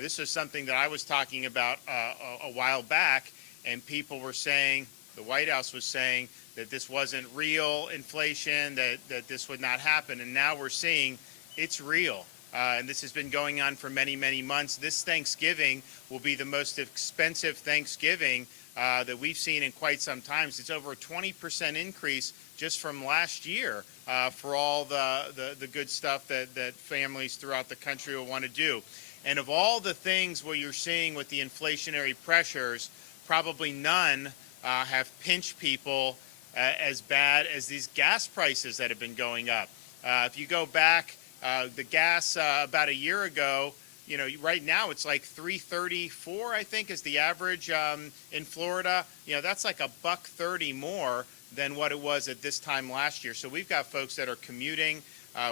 this is something that I was talking about a while back, and people were saying, the White House was saying that this wasn't real inflation, that this would not happen. And now we're seeing it's real. And this has been going on for many, many months. This Thanksgiving will be the most expensive Thanksgiving that we've seen in quite some time. It's over a 20% increase just from last year for all the good stuff that families throughout the country will want to do. And of all the things what you're seeing with the inflationary pressures, probably none have pinched people as bad as these gas prices that have been going up. If you go back, the gas about a year ago, right now it's like $3.34, I think, is the average in Florida. That's like $1.30 more than what it was at this time last year. So we've got folks that are commuting.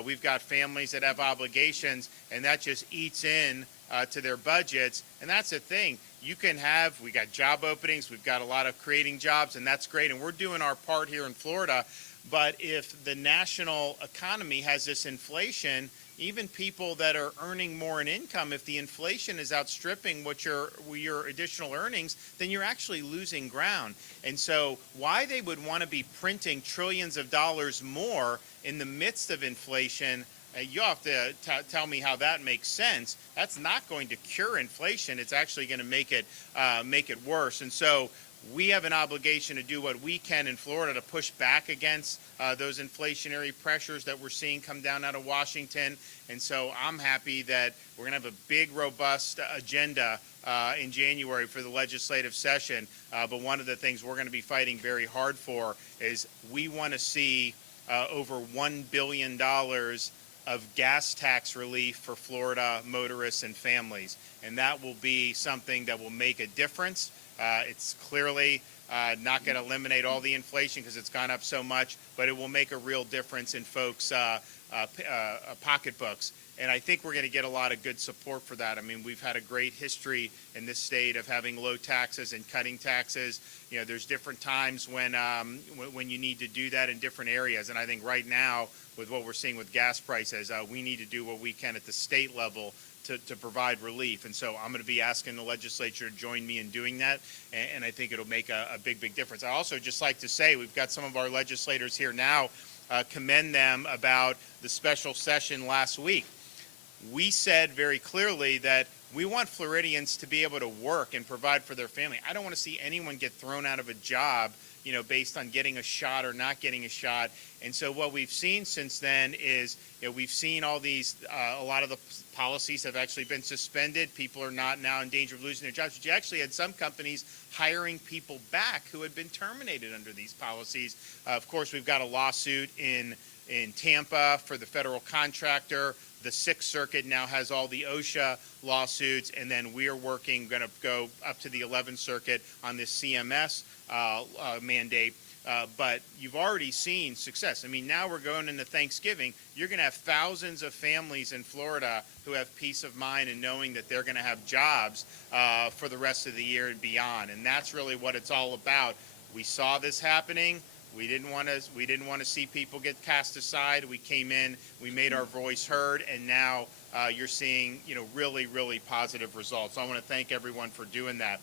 We've got families that have obligations, and that just eats in to their budgets. And that's the thing. We got job openings, we've got a lot of creating jobs, and that's great. And we're doing our part here in Florida. But if the national economy has this inflation, even people that are earning more in income, if the inflation is outstripping what your additional earnings, then you're actually losing ground. And so why they would want to be printing trillions of dollars more in the midst of inflation, you have to tell me how that makes sense. That's not going to cure inflation. It's actually going to make it worse. And so we have an obligation to do what we can in Florida to push back against those inflationary pressures that we're seeing come down out of Washington. And so I'm happy that we're going to have a big, robust agenda in January for the legislative session. But one of the things we're going to be fighting very hard for is we want to see over $1 billion of gas tax relief for Florida motorists and families. And that will be something that will make a difference. It's clearly not going to eliminate all the inflation because it's gone up so much, but it will make a real difference in folks' pocketbooks. And I think we're going to get a lot of good support for that. I mean, we've had a great history in this state of having low taxes and cutting taxes. There's different times when you need to do that in different areas. And I think right now, with what we're seeing with gas prices, we need to do what we can at the state level to provide relief. And so I'm going to be asking the legislature to join me in doing that, and I think it'll make a big, big difference. I also just like to say we've got some of our legislators here now, commend them about the special session last week. We said very clearly that we want Floridians to be able to work and provide for their family. I don't want to see anyone get thrown out of a job based on getting a shot or not getting a shot. And so what we've seen since then is, we've seen all these, a lot of the policies have actually been suspended. People are not now in danger of losing their jobs. But you actually had some companies hiring people back who had been terminated under these policies. Of course, we've got a lawsuit in Tampa for the federal contractor. The Sixth Circuit now has all the OSHA lawsuits, and then we're going to go up to the 11th Circuit on this CMS mandate. But you've already seen success. I mean, now we're going into Thanksgiving. You're going to have thousands of families in Florida who have peace of mind in knowing that they're going to have jobs for the rest of the year and beyond. And that's really what it's all about. We saw this happening. We didn't want to see people get cast aside. We came in, we made our voice heard, and now you're seeing really, really positive results. So I want to thank everyone for doing that.